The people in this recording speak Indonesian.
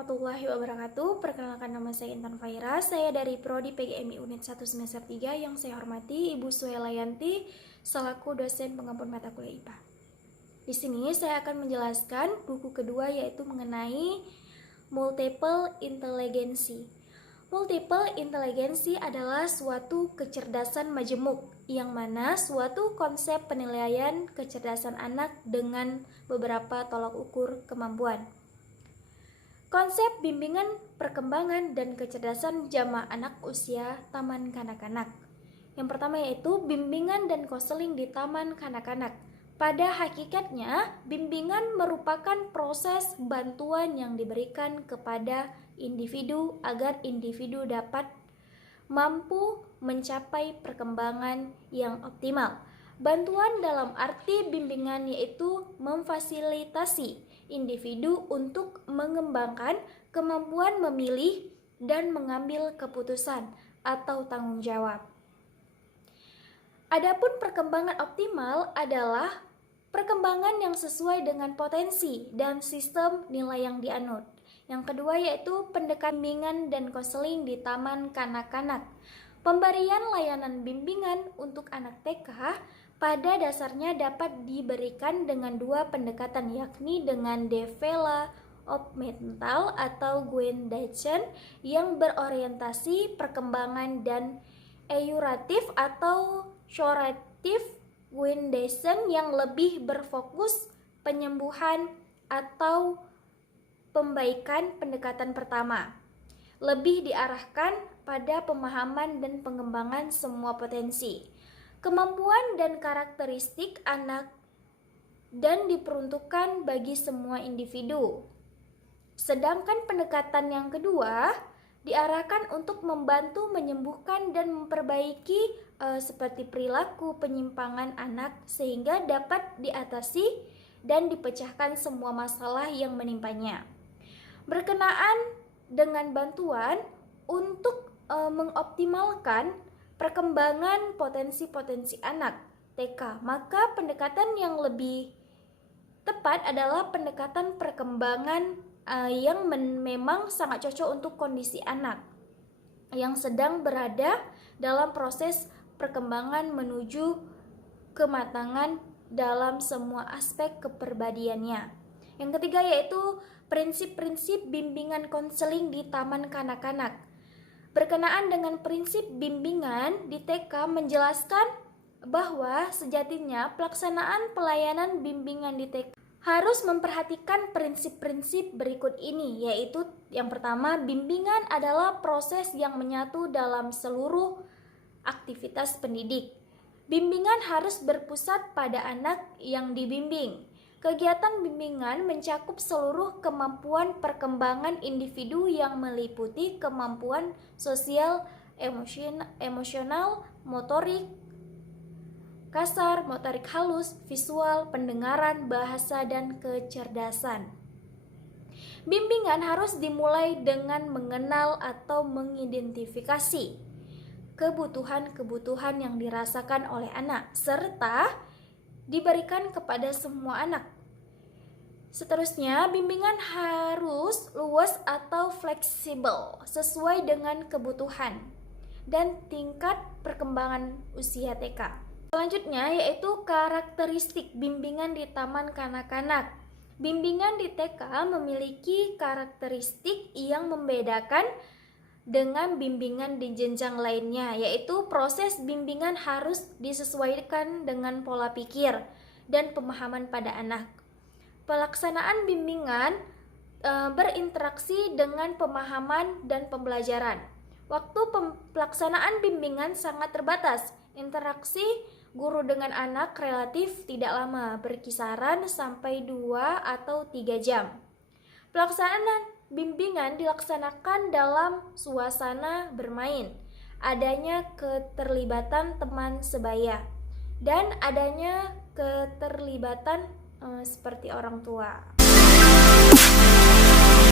warahmatullahi wabarakatuh. Perkenalkan, nama saya Intan Faira. Saya dari Prodi PGMI Unit 1 semester 3. Yang saya hormati Ibu Suhelayanti selaku dosen pengampun mata kuliah IPA. Di sini saya akan menjelaskan buku kedua, yaitu mengenai multiple inteligensi. Multiple inteligensi adalah suatu kecerdasan majemuk, yang mana suatu konsep penilaian kecerdasan anak dengan beberapa tolak ukur kemampuan. Konsep bimbingan perkembangan dan kecerdasan jamaah anak usia taman kanak-kanak. Yang pertama yaitu bimbingan dan konseling di taman kanak-kanak. Pada hakikatnya, bimbingan merupakan proses bantuan yang diberikan kepada individu agar individu dapat mampu mencapai perkembangan yang optimal. Bantuan dalam arti bimbingan yaitu memfasilitasi individu untuk mengembangkan kemampuan memilih dan mengambil keputusan atau tanggung jawab. Adapun perkembangan optimal adalah perkembangan yang sesuai dengan potensi dan sistem nilai yang dianut. Yang kedua yaitu pendekatan bimbingan dan konseling di taman kanak-kanak. Pemberian layanan bimbingan untuk anak TK pada dasarnya dapat diberikan dengan dua pendekatan, yakni dengan developmental atau guidance yang berorientasi perkembangan dan euratif atau curative guidance yang lebih berfokus penyembuhan atau pembaikan. Pendekatan pertama lebih diarahkan pada pemahaman dan pengembangan semua potensi, kemampuan dan karakteristik anak dan diperuntukkan bagi semua individu. Sedangkan pendekatan yang kedua diarahkan untuk membantu menyembuhkan dan memperbaiki seperti perilaku penyimpangan anak sehingga dapat diatasi dan dipecahkan semua masalah yang menimpanya. Berkenaan dengan bantuan untuk mengoptimalkan perkembangan potensi-potensi anak TK, maka pendekatan yang lebih tepat adalah pendekatan perkembangan yang memang sangat cocok untuk kondisi anak yang sedang berada dalam proses perkembangan menuju kematangan dalam semua aspek kepribadiannya. Yang ketiga yaitu prinsip-prinsip bimbingan konseling di taman kanak-kanak. Berkenaan dengan prinsip bimbingan di TK menjelaskan bahwa sejatinya pelaksanaan pelayanan bimbingan di TK harus memperhatikan prinsip-prinsip berikut ini, yaitu yang pertama, bimbingan adalah proses yang menyatu dalam seluruh aktivitas pendidik. Bimbingan harus berpusat pada anak yang dibimbing. Kegiatan bimbingan mencakup seluruh kemampuan perkembangan individu yang meliputi kemampuan sosial, emosional, motorik kasar, motorik halus, visual, pendengaran, bahasa, dan kecerdasan. Bimbingan harus dimulai dengan mengenal atau mengidentifikasi kebutuhan-kebutuhan yang dirasakan oleh anak, serta diberikan kepada semua anak. Seterusnya, bimbingan harus luas atau fleksibel sesuai dengan kebutuhan dan tingkat perkembangan usia TK. Selanjutnya yaitu karakteristik bimbingan di taman kanak-kanak. Bimbingan di TK memiliki karakteristik yang membedakan dengan bimbingan di jenjang lainnya, yaitu proses bimbingan harus disesuaikan dengan pola pikir dan pemahaman pada anak. Pelaksanaan bimbingan berinteraksi dengan pemahaman dan pembelajaran. Waktu pelaksanaan bimbingan sangat terbatas. Interaksi guru dengan anak relatif tidak lama, berkisaran sampai 2 atau 3 jam. Pelaksanaan bimbingan dilaksanakan dalam suasana bermain, adanya keterlibatan teman sebaya, dan adanya keterlibatan seperti orang tua.